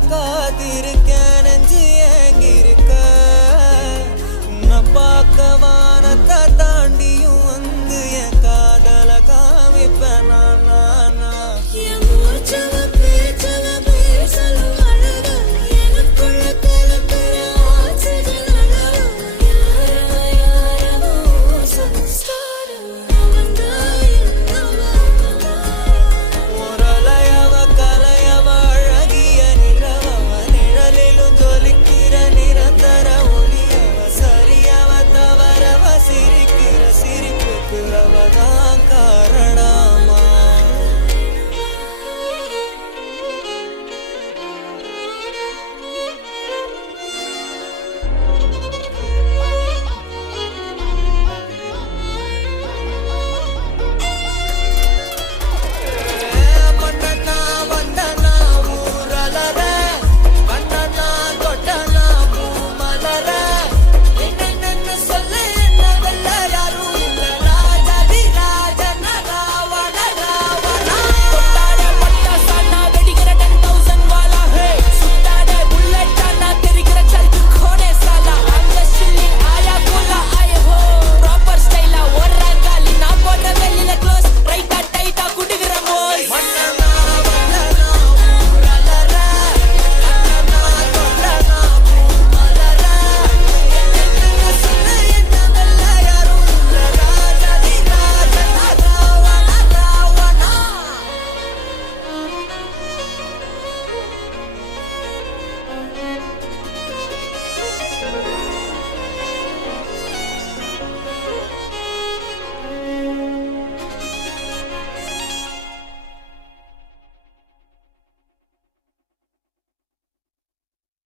Qadir